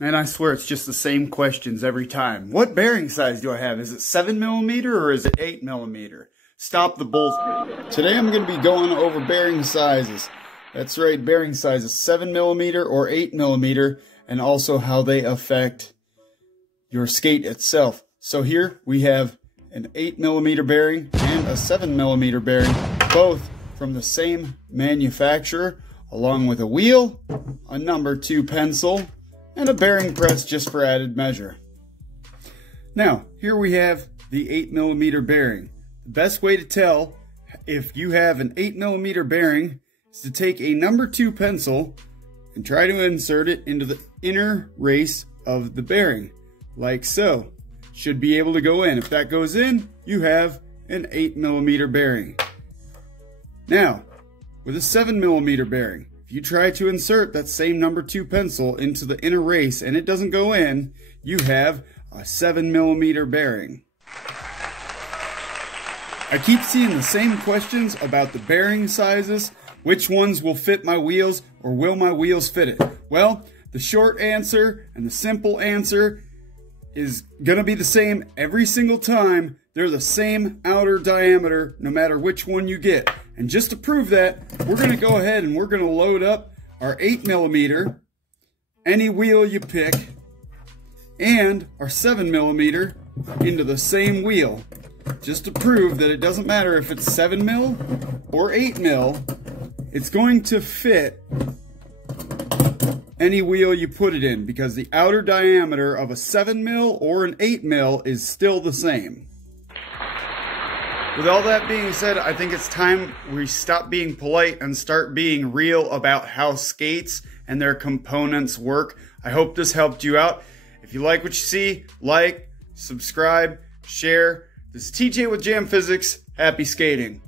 And I swear it's just the same questions every time. What bearing size do I have? Is it 7mm or is it 8mm? Stop the bullshit. Today I'm going to be going over bearing sizes. That's right, bearing sizes 7mm or 8mm, and also how they affect your skate itself. So here we have an 8mm bearing and a 7mm bearing, both from the same manufacturer, along with a wheel, a number 2 pencil, and a bearing press just for added measure. Now, here we have the 8mm bearing. The best way to tell if you have an 8mm bearing is to take a number 2 pencil and try to insert it into the inner race of the bearing, like so. Should be able to go in. If that goes in, you have an 8mm bearing. Now, with a 7mm bearing, if you try to insert that same number 2 pencil into the inner race and it doesn't go in, you have a 7mm bearing. I keep seeing the same questions about the bearing sizes. Which ones will fit my wheels, or will my wheels fit it? Well, the short answer and the simple answer is going to be the same every single time. They're the same outer diameter no matter which one you get. And just to prove that, we're going to go ahead and we're going to load up our 8mm, any wheel you pick, and our 7mm into the same wheel. Just to prove that it doesn't matter if it's 7mm or 8mm, it's going to fit any wheel you put it in, because the outer diameter of a 7mm or an 8mm is still the same. With all that being said, I think it's time we stop being polite and start being real about how skates and their components work. I hope this helped you out. If you like what you see, like, subscribe, share. This is TJ with Jam Physics. Happy skating.